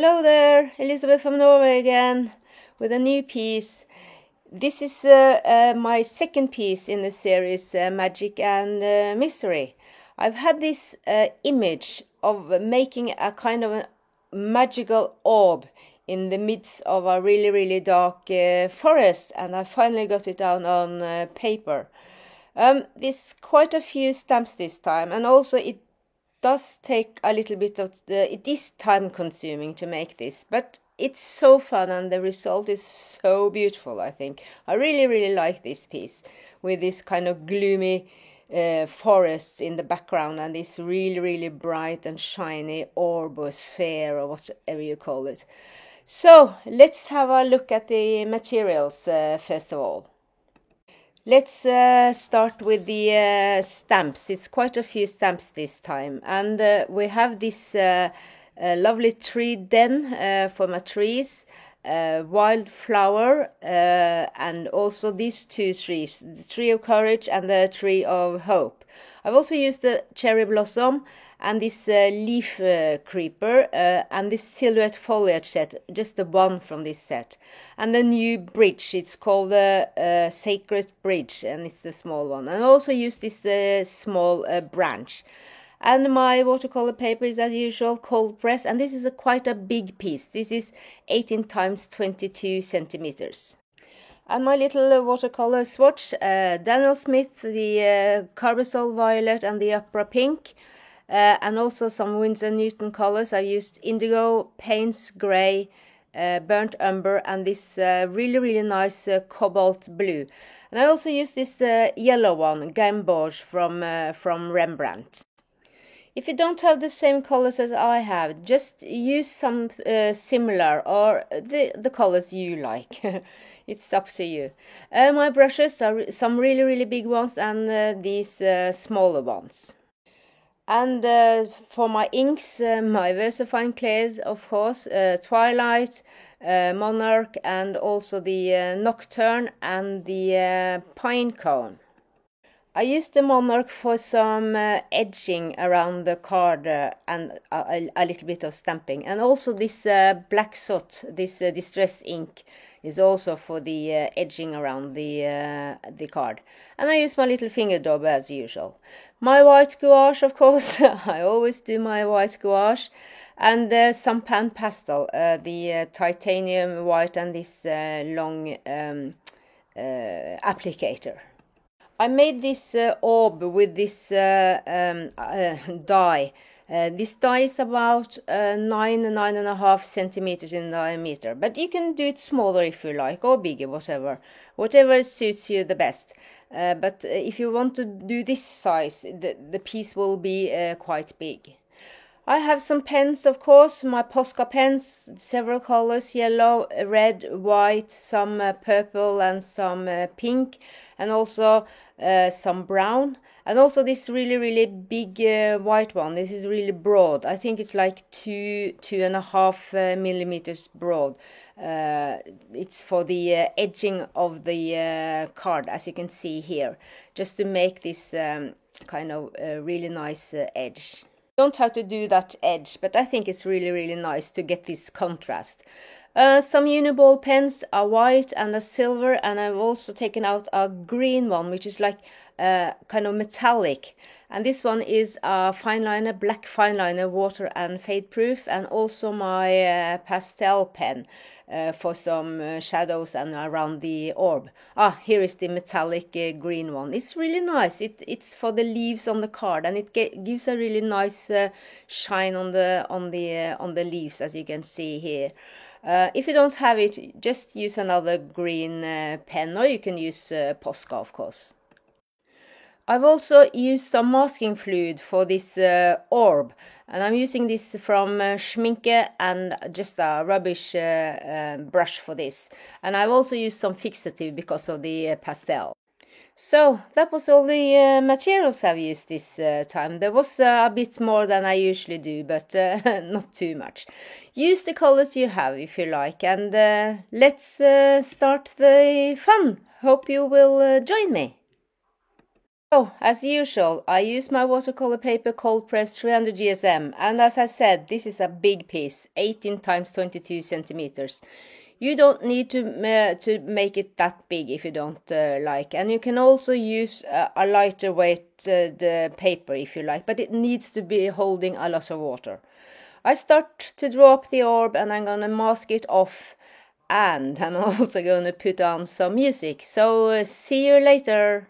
Hello there, Elizabeth from Norway again with a new piece. This is my second piece in the series Magic and Mystery. I've had this image of making a kind of a magical orb in the midst of a really dark forest, and I finally got it down on paper. There's quite a few stamps this time, and also it does take a little bit of it is time consuming to make this, but it's so fun and the result is so beautiful. I think I really like this piece with this kind of gloomy forest in the background and this really bright and shiny orb or sphere or whatever you call it. So let's have a look at the materials first of all. Let's start with the stamps. It's quite a few stamps this time, and we have this lovely tree den for my trees, wildflower, and also these two trees, the tree of courage and the tree of hope. I've also used the cherry blossom and this leaf creeper and this silhouette foliage set, just the one from this set. And the new bridge, it's called the Sacred Bridge, and it's the small one. And I also use this small branch. And my watercolor paper is as usual cold press, and this is quite a big piece. This is 18 times 22 centimeters. And my little watercolor swatch, Daniel Smith, the Carbazole Violet and the Opera Pink. And also some Winsor Newton colors. I've used indigo, Payne's grey, burnt umber, and this really nice cobalt blue. And I also used this yellow one, Gamboge from Rembrandt. If you don't have the same colors as I have, just use some similar or the colors you like. It's up to you. My brushes are some really big ones and these smaller ones. And for my inks, my VersaFine clays, of course, Twilight, Monarch, and also the Nocturne and the Pine Cone. I used the Monarch for some edging around the card and a little bit of stamping. And also this Black Soot, this Distress ink, is also for the edging around the card. And I use my little finger daub as usual. My white gouache, of course, I always do my white gouache. And some pan pastel, the titanium white and this long applicator. I made this orb with this die. This die is about 9.5 centimeters in diameter, but you can do it smaller if you like, or bigger, whatever suits you the best. But if you want to do this size, the piece will be quite big. I have some pens, of course, my Posca pens, several colors, yellow, red, white, some purple and some pink, and also some brown. And also this really big white one. This is really broad. I think it's like 2.5 millimeters broad. It's for the edging of the card, as you can see here, just to make this kind of really nice edge. Don't have to do that edge, but I think it's really nice to get this contrast. Some Uniball pens, a white and a silver, and I've also taken out a green one, which is like kind of metallic. And this one is a fine liner, black fine liner, water and fade proof, and also my pastel pen for some shadows and around the orb. Here is the metallic green one. It's really nice. It's for the leaves on the card, and it gives a really nice shine on the leaves, as you can see here. If you don't have it, just use another green pen, or you can use Posca, of course. I've also used some masking fluid for this orb, and I'm using this from Schminke and just a rubbish brush for this. And I've also used some fixative because of the pastel. So that was all the materials I've used this time. There was a bit more than I usually do, but not too much. Use the colors you have if you like, and let's start the fun. Hope you will join me. So, as usual, I use my watercolor paper cold press 300 GSM, and as I said, this is a big piece, 18 times 22 centimeters. You don't need to make it that big if you don't like, and you can also use a lighter weight the paper if you like, but it needs to be holding a lot of water. I start to draw up the orb, and I'm gonna mask it off, and I'm also gonna put on some music. So see you later.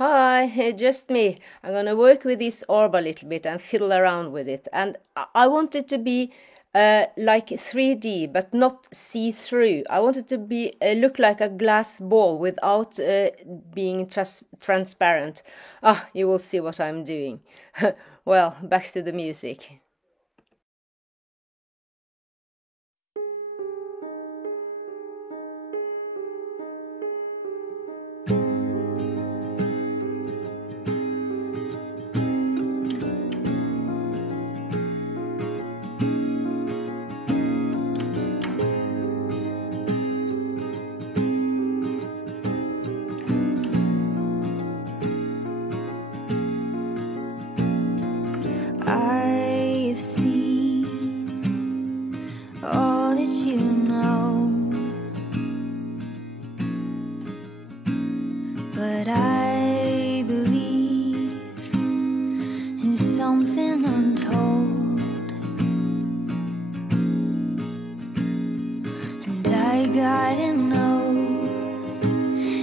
Hi, just me. I'm gonna work with this orb a little bit and fiddle around with it. And I want it to be like 3D, but not see-through. I want it to be look like a glass ball without being transparent. Ah, you will see what I'm doing. Well, back to the music. I've seen all that you know, but I believe in something untold, and I gotta know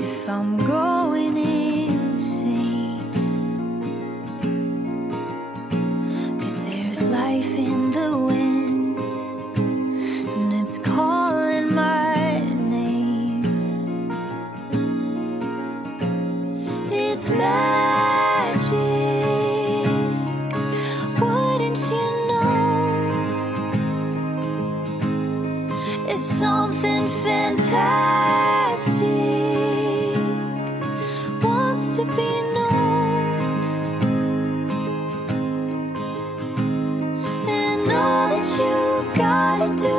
if I'm going insane. There's life in the wind, and it's calling my name. It's magic, wouldn't you know? It's something fantastic, wants to be known. All that you gotta do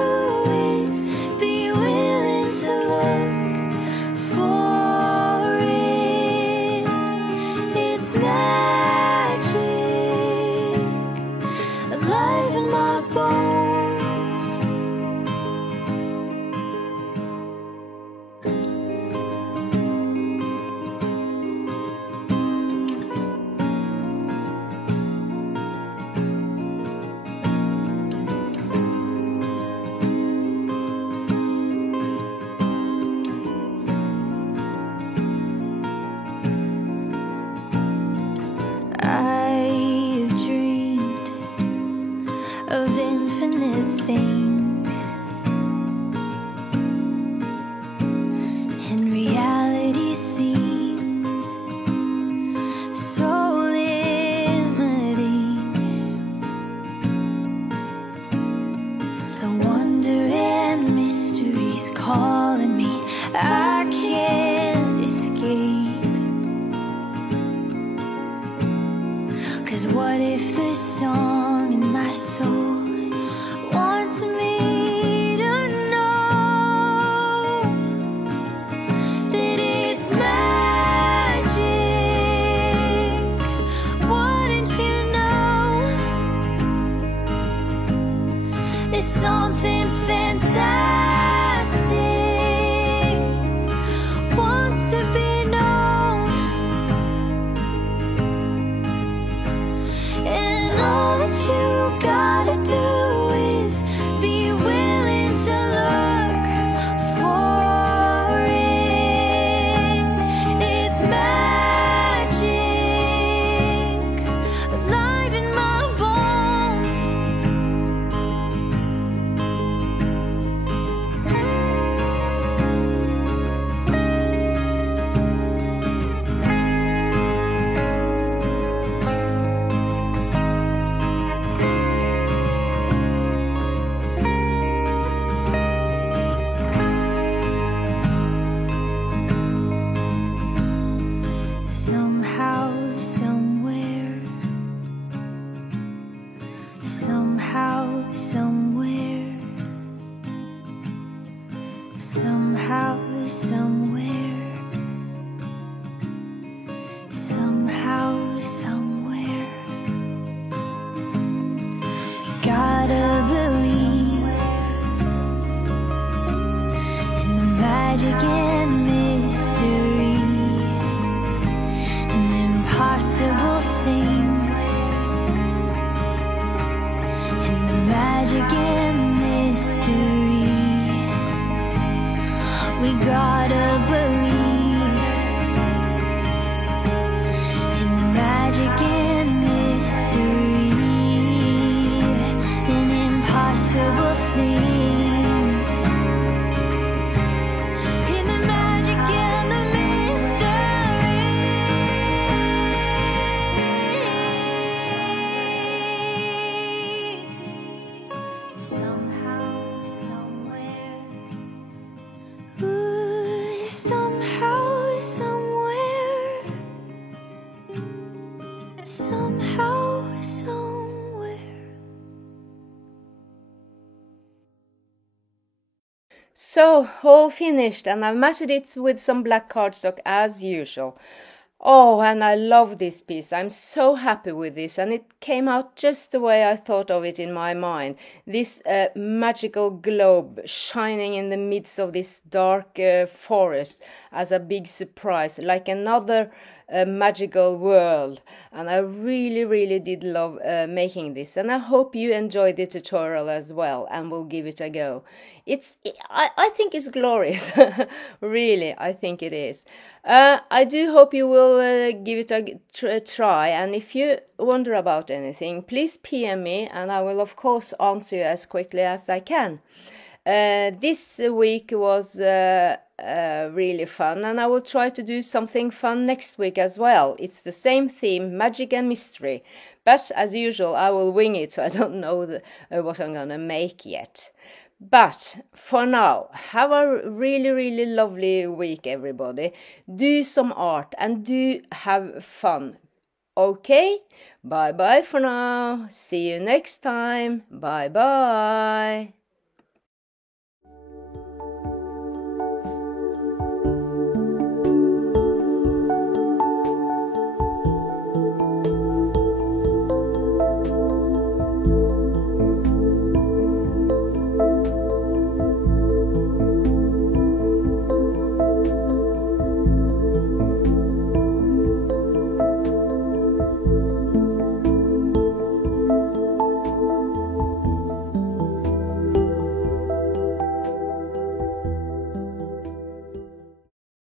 is be willing to look for it. It's magic, alive in my bones. I've dreamed of infinite things, and reality seems so limiting. The wonder and mystery's calling me. I can't escape. 'Cause what if the song in my soul There's something fantastic wants to be known, and all that you gotta do is be willing to look for it. It's magic, alive in my bones. Somehow, somewhere, somehow, somewhere, somehow, somewhere, somehow, somewhere. Gotta believe in the magic and mystery, impossible things, and the magic and mystery. We gotta believe in the magic and mystery, in impossible things, in the magic and the mystery. Somehow, somewhere, ooh, somehow, somewhere, somehow, somewhere. So, all finished, and I've matched it with some black cardstock as usual. Oh, and I love this piece. I'm so happy with this, and it came out just the way I thought of it in my mind. This magical globe shining in the midst of this dark forest as a big surprise, like another magical world. And I really did love making this, and I hope you enjoyed the tutorial as well and will give it a go. I think it's glorious. Really, I think it is. I do hope you will give it a try, and if you wonder about anything, please PM me and I will of course answer you as quickly as I can. This week was really fun, and I will try to do something fun next week as well. It's the same theme, magic and mystery, but as usual I will wing it, so I don't know what I'm gonna make yet. But for now, have a really lovely week, everybody. Do some art and do have fun. Okay? Bye bye for now. See you next time. Bye bye.